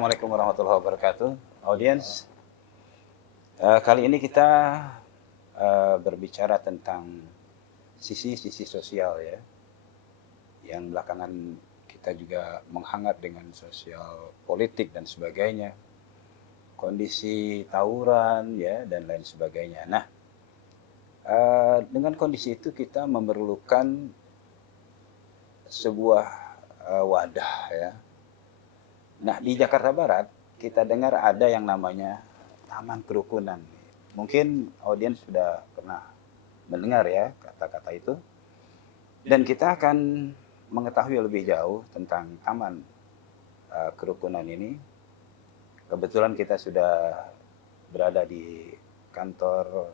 Assalamualaikum warahmatullahi wabarakatuh. Audiens, kali ini kita berbicara tentang sisi-sisi sosial ya, yang belakangan kita juga menghangat dengan sosial politik dan sebagainya, kondisi tawuran ya dan lain sebagainya. Nah, dengan kondisi itu kita memerlukan sebuah wadah ya. Nah, di Jakarta Barat kita dengar ada yang namanya Taman Kerukunan. Mungkin audiens sudah pernah mendengar ya kata-kata itu. Dan kita akan mengetahui lebih jauh tentang Taman Kerukunan ini. Kebetulan kita sudah berada di kantor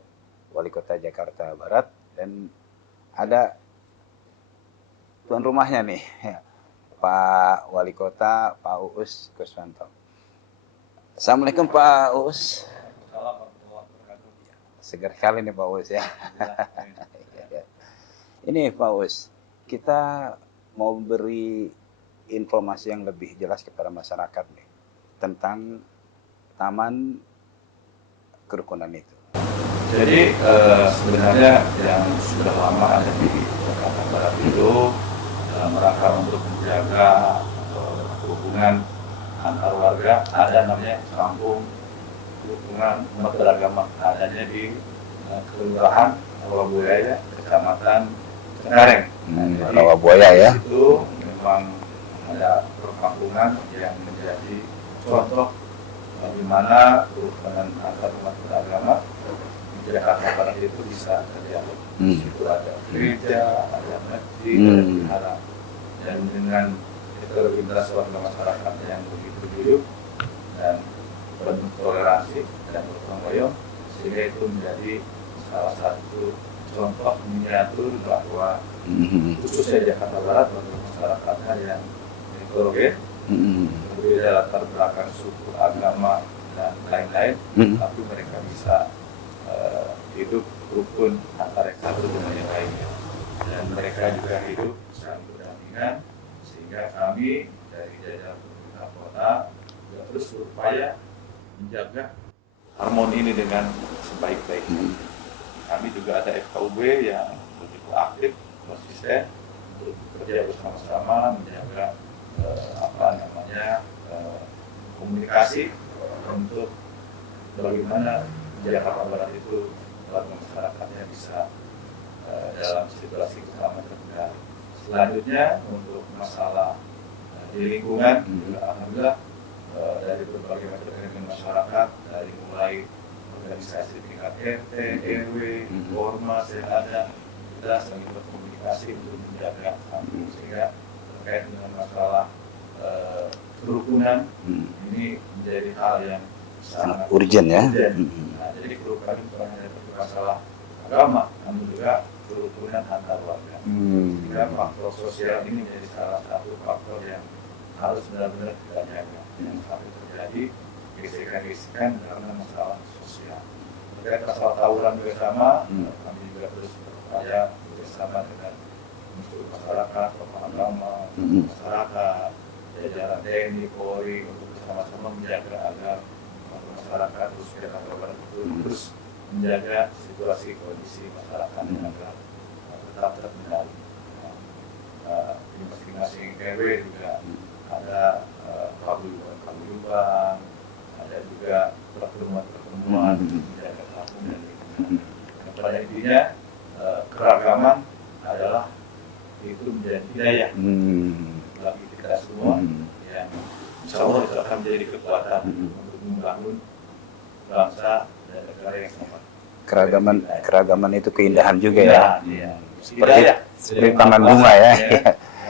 Wali Kota Jakarta Barat dan ada tuan rumahnya nih, Pak Wali Kota, Pak Uus Kuswanto. Assalamualaikum Pak Uus. Segar sekali nih Pak Uus ya. Ini Pak Uus, kita mau beri informasi yang lebih jelas kepada masyarakat nih tentang Taman Kerukunan itu. Jadi sebenarnya yang sudah lama ada di Jakarta Barat itu dalam rangka untuk menjaga hubungan antar warga, ada namanya kampung hubungan umat beragama, adanya di Kelurahan Rawabuaya, Kecamatan Cengkareng. Rawabuaya ya. Itu memang ada perkampungan yang menjadi contoh bagaimana hubungan antar umat beragama di Jakarta Barat itu bisa terjalin. Itu ada gereja, ada masjid, ada wihara, dan dengan heterogenitas warga masyarakat yang begitu hidup dan penuh toleransi dan gotong royong, sehingga itu menjadi salah satu contoh miniatur bahwa khususnya Jakarta Barat untuk masyarakatnya yang heterogen, berbeda latar belakang suku, agama dan lain-lain, tapi mereka bisa hidup rukun antara yang satu dengan yang lainnya, dan mereka juga hidup saling berdampingan, sehingga kami dari jajaran pemerintah kota juga terus berupaya menjaga harmoni ini dengan sebaik-baiknya. Kami juga ada FKUB yang begitu aktif, konsisten untuk bekerja bersama-sama menjaga komunikasi untuk bagaimana Jakarta Barat itu warga masyarakatnya bisa dalam situasi keamanan terkendali. Selanjutnya untuk masalah di lingkungan juga alhamdulillah dari berbagai macam elemen masyarakat, dari mulai organisasi tingkat RT, RW, ormas yang ada, kita saling berkomunikasi untuk menjaga kampung, sehingga terkait dengan masalah kerukunan ini menjadi hal yang sangat urgent ya. Nah, jadi kerukunan itu bukan hanya masalah agama, namun juga kerukunan antar warga. Sehingga faktor sosial ini menjadi salah satu faktor yang harus benar-benar kita jaga. Yang sampai terjadi gesekan-gesekan karena masalah sosial. Terkait masalah tawuran juga sama, kami juga terus berupaya bersama dengan unsur masyarakat, tokoh agama, masyarakat, jajaran TNI, Polri untuk bersama-sama menjaga agar masyarakat terus Jakarta Barat itu terus menjaga situasi kondisi masyarakat agar tetap terkendali. Di masing-masing RW juga ada paguyuban, ada juga pertemuan menjaga kampung dan lingkungan. Pada intinya keragaman adalah itu menjadi hidayah bagi kita semua yang insya Allah itu akan menjadi kekuatan untuk membangun bangsa dan negara yang sama. Keragaman itu keindahan juga ya. Iya. Seperti taman bunga ya.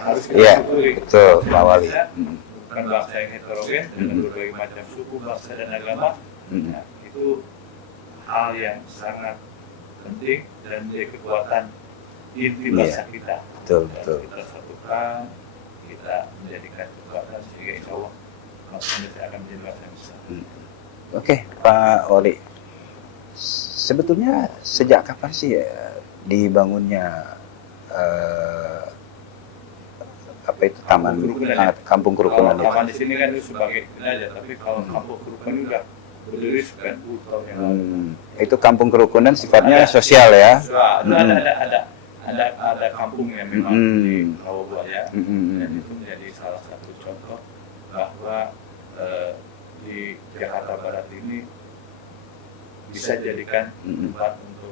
Harus kita Iya, syukuri. betul Pak Wali. Bukan bangsa yang heterogen dengan berbagai macam suku, bangsa dan agama. Nah, itu hal yang sangat penting dan menjadi kekuatan inti bangsa kita. Betul. Kita satukan, kita menjadikan kekuatan sehingga insya Allah Indonesia akan menjadi bangsa yang besar. Oke, Pak Wali. Sebetulnya sejak kapan sih dibangunnya apa itu taman Kerukunan ya. kampung Kalau kerukunan itu. taman di sini kan itu sebagai ini aja, tapi kalau kampung kerukunan itu udah berdiri sekian puluh tahun yang lalu. Itu kampung kerukunan sifatnya sosial ya. Ada kampung yang memang di Rawabuaya, dan itu menjadi salah satu contoh bahwa di Jakarta Barat ini bisa jadikan tempat untuk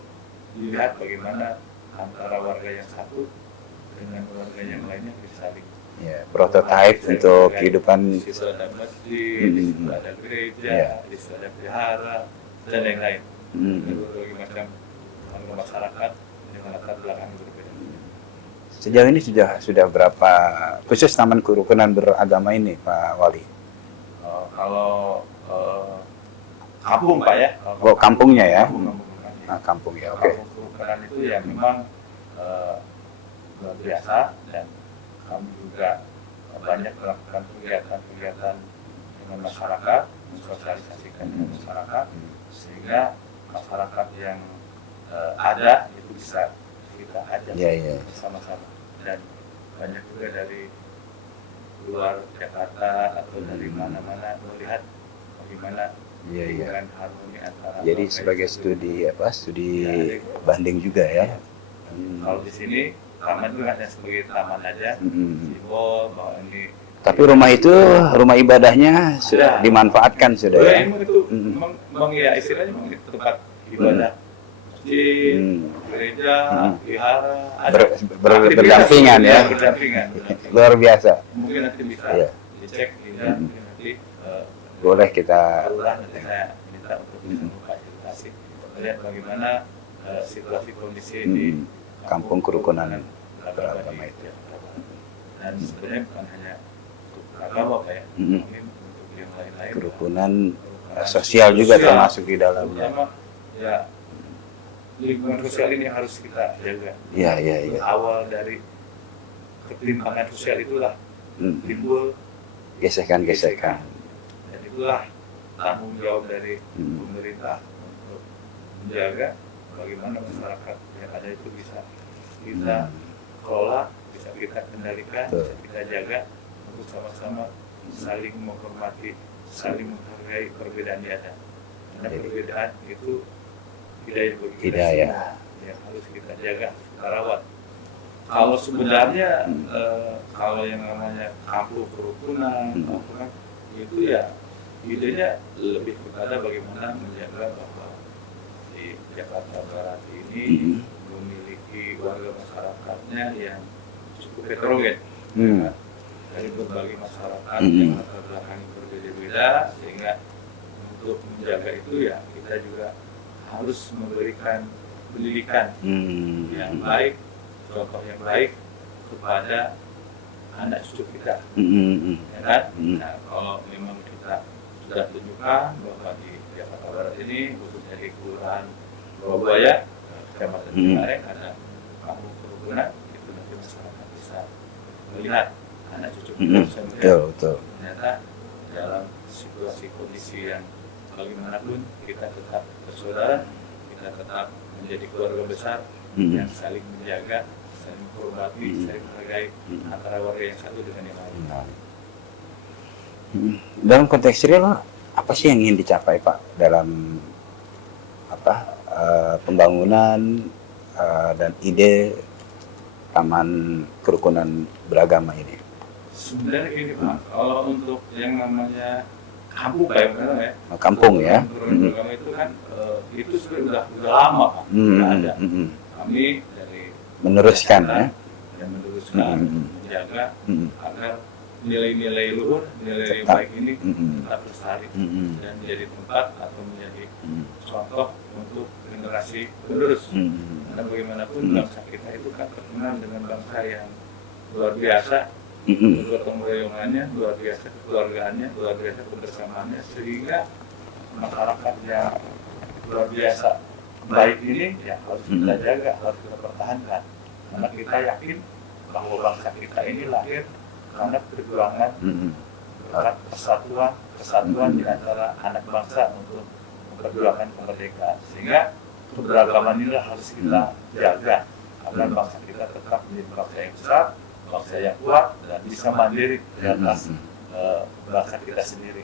dilihat bagaimana antara warga yang satu dengan warga yang lainnya bisa saling Ya, prototipe untuk kehidupan. di situ ada masjid, di situ ada gereja, di situ ada vihara dan lain-lain. Berbagai macam masyarakat dengan latar belakang yang berbeda. Sejauh ini sudah berapa khusus taman kerukunan beragama ini, Pak Wali? Kalau kampung Pak ya? Oh, kampungnya ya? Kampung ya, oke. Kampung kerukunan itu ya memang luar biasa, dan kami juga banyak melakukan kegiatan-kegiatan dengan masyarakat, mensosialisasikan dengan masyarakat, sehingga masyarakat yang ada itu bisa kita ajak bersama-sama, dan banyak juga dari luar Jakarta atau dari mana-mana melihat bagaimana hubungan harmoni antara. Jadi sebagai studi banding juga ya. Kalau di sini taman itu hanya sebagai taman aja, simbol bahwa ini. Tapi rumah ibadahnya sudah dimanfaatkan sudah ya. Memang itu memang ya istilahnya memang itu tempat ibadah, masjid, gereja, vihara, berdampingan ya. Berdampingan. Luar biasa. Mungkin nanti bisa dicek, mungkin nanti boleh kita. Nanti saya minta untuk bisa memfasilitasi melihat bagaimana situasi kondisi di kampung kerukunan beragama itu. Dan sebenarnya bukan hanya untuk agama Pak ya, tapi untuk yang lain-lain. Kerukunan sosial juga termasuk di dalamnya. Terutama ya lingkungan sosial ini harus kita jaga. Iya. Awal dari ketimpangan sosial itulah timbul gesekan. Dan itulah tanggung jawab dari pemerintah untuk menjaga bagaimana masyarakat yang ada itu bisa kita kelola, bisa kita kendalikan, bisa kita jaga untuk sama-sama saling menghormati, saling menghargai perbedaan yang ada. Karena perbedaan itu hidayah bagi kita semua yang harus kita jaga, kita rawat. Kalau sebenarnya kalau yang namanya kampung kerukunan, itu ya idenya lebih kepada bagaimana menjaga bahwa di Jakarta Barat ini memiliki warga masyarakatnya yang cukup heterogen, dari berbagai masyarakat yang latar belakangnya berbeda-beda, sehingga untuk menjaga itu ya kita juga harus memberikan pendidikan yang baik, contoh yang baik kepada anak cucu kita, ya kan? Nah, kalau memang kita sudah tunjukkan bahwa di Jakarta Barat ini, khususnya di Kelurahan Rawabuaya, Kecamatan Cengkareng, ada kampung kerukunan, itu nanti masyarakat bisa melihat, anak cucu kita bisa melihat ternyata dalam situasi kondisi yang bagaimanapun kita tetap bersaudara, kita tetap menjadi keluarga besar yang saling menjaga, saling menghormati, saling menghargai antara warga yang satu dengan yang lain. Dalam konteks real, apa sih yang ingin dicapai Pak dalam pembangunan dan ide taman kerukunan beragama ini? Sebenarnya ini Pak, kalau untuk yang namanya kampung kayak ya, kampung ya, beragama itu kan itu sudah lama Pak, sudah ada. Kami dari meneruskan ya, dan meneruskan menjaga agar nilai-nilai luhur, nilai baik ini tetap lestari dan menjadi tempat atau menjadi contoh untuk generasi penerus. Karena bagaimanapun bangsa kita itu kan terkenal dengan bangsa yang luar biasa, gotong royongannya luar biasa, kekeluargaannya luar biasa, kebersamaannya, sehingga masyarakat yang luar biasa baik ini ya harus kita jaga, harus kita pertahankan. Karena kita yakin bahwa bangsa kita ini lahir karena perjuangan kesatuan di antara anak bangsa untuk memperjuangkan kemerdekaan. Sehingga keberagaman inilah harus kita jaga agar bangsa kita tetap menjadi bangsa yang besar, bangsa yang kuat dan bisa mandiri di atas bangsa kita sendiri.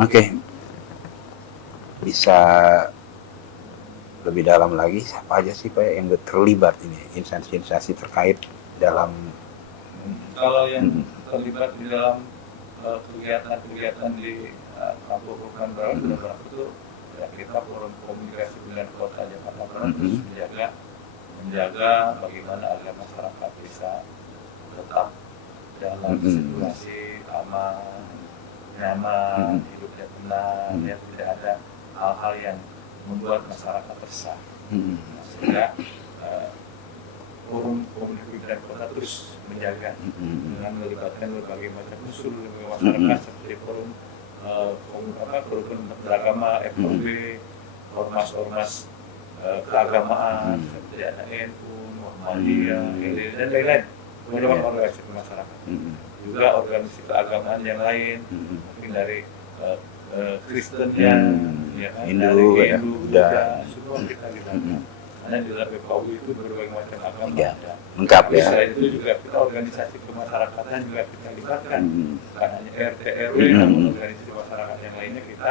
Oke. Bisa lebih dalam lagi, siapa aja sih Pak yang terlibat ini, instansi-instansi terkait dalam Kalau yang terlibat di dalam kegiatan-kegiatan di kampung Rukan Barat itu ya kita forum komunikasi dengan kota Jakarta Barat terus menjaga bagaimana agar masyarakat bisa tetap dalam situasi aman, nyaman, hidupnya tenang, ya tidak ada hal-hal yang membuat masyarakat resah. Sehingga forum komunikasi dan kota terus menjaga dengan melibatkan berbagai macam unsur masyarakat seperti forum beragama, FKB, ormas-ormas keagamaan seperti ada NU, Muhammadiyah, dan lain-lain, banyak organisasi masyarakat. Juga organisasi keagamaan yang lain, mungkin dari Kristennya, ya kan, Hindu, dari ya, Hindu, Buddha, semua kita libatkan. Karena di dalam FKU itu berbagai macam agama Ya, ada. lengkap Tapi ya. selain itu juga kita organisasi kemasyarakatan juga kita libatkan. Bukan hanya RT, RW, namun organisasi masyarakat yang lainnya kita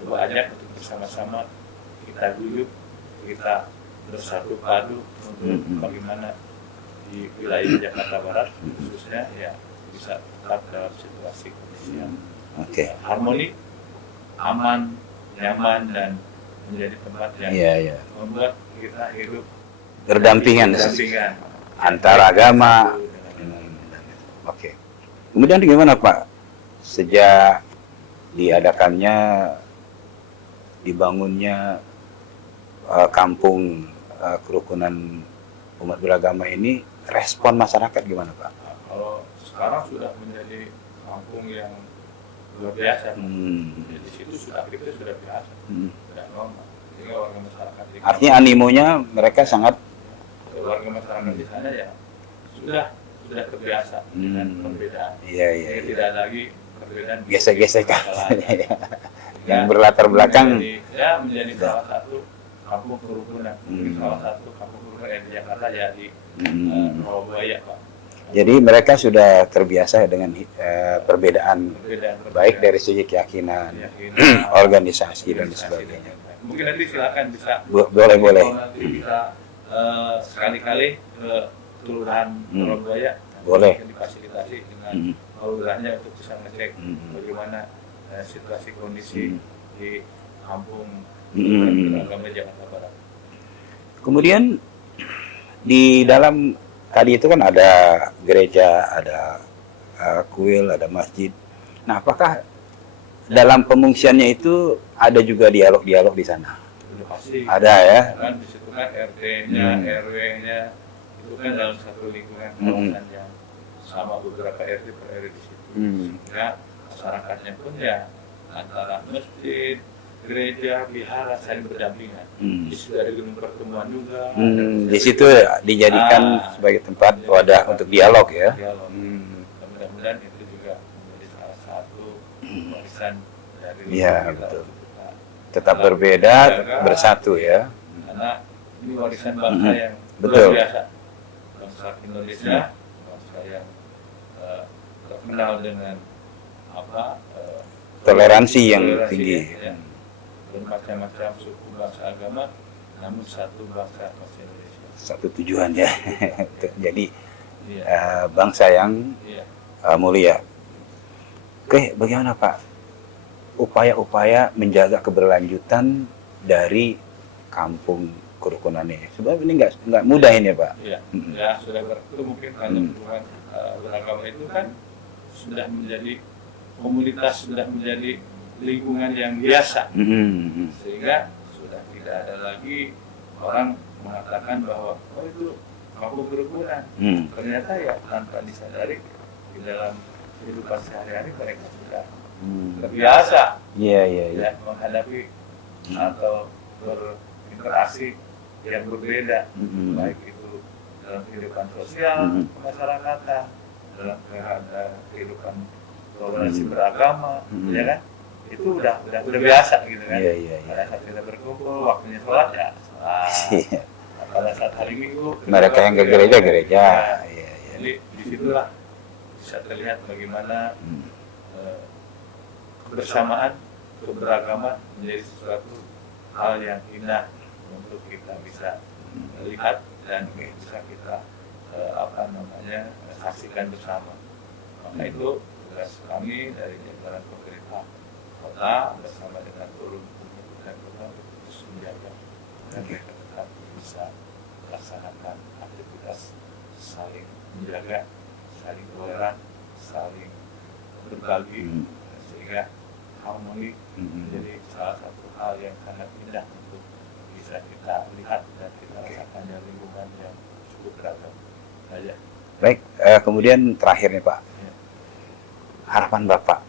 coba ajak untuk bersama-sama kita guyup, kita bersatu padu untuk bagaimana di wilayah Jakarta Barat khususnya ya bisa tetap dalam situasi kondisi yang harmoni, aman, nyaman, dan menjadi tempat yang membuat kita hidup berdampingan antara agama. Oke. Kemudian gimana Pak? Sejak diadakannya, dibangunnya kampung kerukunan umat beragama ini, respon masyarakat gimana Pak? Nah, kalau sekarang sudah menjadi kampung yang luar biasa. Di situ sudah biasa, sudah normal. Sehingga warga masyarakat di artinya animonya mereka sangat warga masyarakat di sana ya sudah terbiasa dengan perbedaan. Iya. Tidak lagi perbedaan gesek-gesekan yang berlatar belakang menjadi salah satu kampung kerukunan. Salah satu kampung kerukunan yang di Jakarta ya di Rawabuaya Pak. Jadi mereka sudah terbiasa dengan perbedaan baik dari segi keyakinan, organisasi dan sebagainya. Mungkin nanti silakan bisa boleh. Nanti bisa sekali-kali ke kelurahan Rawabuaya, boleh difasilitasi dengan lurahnya untuk bisa ngecek bagaimana situasi kondisi di kampung beragama Jakarta Barat. Kemudian di dalam tadi itu kan ada gereja, ada kuil, ada masjid. Nah, apakah dalam pengungsiannya itu ada juga dialog-dialog di sana? Sudah pasti. Ada ya. Kan di situ kan RT-nya, RW-nya itu kan dalam satu lingkungan kawasan yang sama beberapa RT per RW di situ. Sehingga masyarakatnya pun ya antara masjid, gereja, vihara saling berdampingan. Di situ ada gedung pertemuan juga. Di situ dijadikan sebagai tempat wadah untuk dialog ya. Dialog. Mudah-mudahan itu juga menjadi salah satu warisan dari Iya, kita betul. untuk kita Tetap berbeda, bersatu ya. Karena ini warisan bangsa yang Betul. luar biasa. Bangsa Indonesia, bangsa yang terkenal dengan Toleransi yang tinggi. Ya. Bermacam-macam suku, bangsa, agama, namun satu bangsa Indonesia. Satu tujuan ya. Jadi bangsa yang mulia. Oke, bagaimana Pak upaya-upaya menjaga keberlanjutan dari kampung kerukunan ini? Sebab ini nggak mudah ini Pak. Ya sudah itu mungkin hanya hubungan beragama itu kan sudah menjadi komunitas, sudah menjadi lingkungan yang biasa, sehingga sudah tidak ada lagi orang mengatakan bahwa itu kampung kerukunan. Ternyata ya tanpa disadari di dalam kehidupan sehari-hari mereka sudah terbiasa ya, menghadapi atau berinteraksi yang berbeda, baik itu dalam kehidupan sosial kemasyarakatan, dalam kehidupan toleransi beragama, ya kan? Itu udah biasa gitu kan. Pada saat kita berkumpul, waktunya sholat ya sholat. Pada saat hari Minggu, mereka yang ke gereja. Jadi disitulah bisa terlihat bagaimana kebersamaan, keberagaman menjadi sesuatu hal yang indah untuk kita bisa lihat dan bisa kita saksikan bersama. Maka itu tugas kami dari jajaran pemerintah kota bersama dengan turun dan kota untuk terus menjaga dan mereka tetap bisa melaksanakan aktivitas saling menjaga, saling toleran, saling berbagi, sehingga harmoni menjadi salah satu hal yang sangat indah untuk bisa kita lihat dan kita rasakan dari lingkungan yang cukup beragam. Aja. Baik, kemudian terakhir nih Pak, harapan Bapak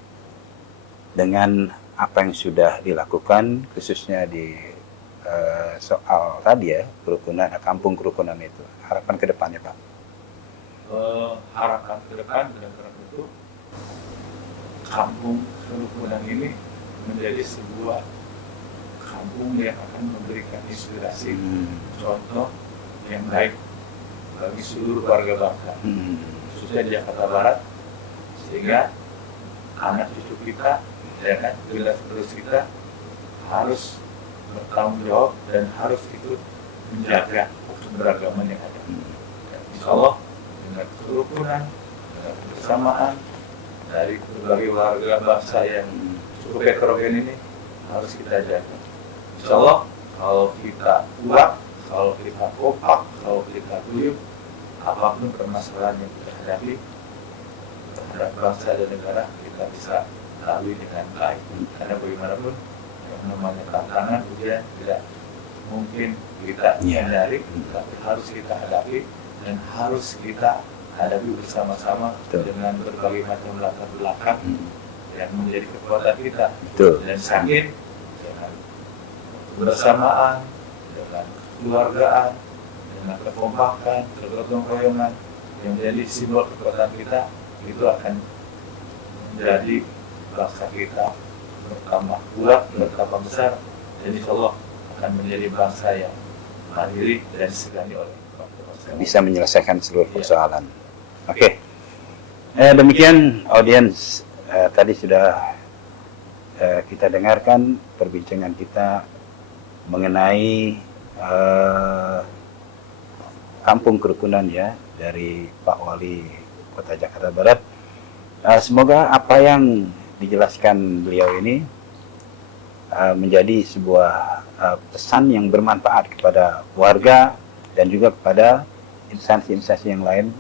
dengan apa yang sudah dilakukan khususnya di soal tadi ya, kerukunan, kampung kerukunan itu, harapan ke depannya Pak? Harapan ke depan dan tentu kampung kerukunan ini menjadi sebuah kampung yang akan memberikan inspirasi, contoh yang baik bagi seluruh warga bangsa, khususnya di Jakarta Barat, sehingga anak cucu kita, ya kan, generasi kita harus bertanggung jawab dan harus ikut menjaga keberagaman yang ada. Insya Allah dengan kerukunan, dengan kebersamaan dari berbagai warga bangsa yang cukup heterogen ini harus kita jaga. Insya Allah kalau kita kuat, kalau kita kompak, kalau kita guyup, apapun permasalahan yang kita hadapi terhadap bangsa dan negara kita bisa lalui dengan baik. Karena bagaimanapun yang namanya tantangan ujian tidak mungkin kita hindari, tapi harus kita hadapi dan harus kita hadapi bersama-sama dengan berbagai macam latar belakang yang menjadi kekuatan kita. Dan saking dengan kebersamaan, dengan keluargaan, dengan kekompakan, kegotong royongan yang menjadi simbol kekuatan kita, itu akan menjadi bangsa kita bertambah kuat, bertambah besar, dan insya Allah akan menjadi bangsa yang mandiri dan disegani oleh bangsa. Bisa menyelesaikan seluruh persoalan. Oke. Demikian audiens, tadi sudah kita dengarkan perbincangan kita mengenai kampung kerukunan ya dari Pak Wali Kota Jakarta Barat. Semoga apa yang dijelaskan beliau ini menjadi sebuah pesan yang bermanfaat kepada warga dan juga kepada instansi-instansi yang lain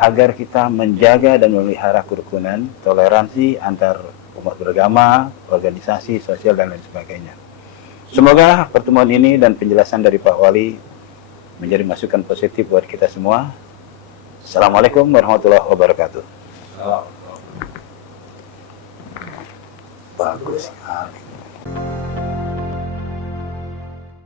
agar kita menjaga dan memelihara kerukunan, toleransi antar umat beragama, organisasi, sosial dan lain sebagainya. Semoga pertemuan ini dan penjelasan dari Pak Wali menjadi masukan positif buat kita semua. Assalamualaikum warahmatullahi wabarakatuh. Bagus sekali.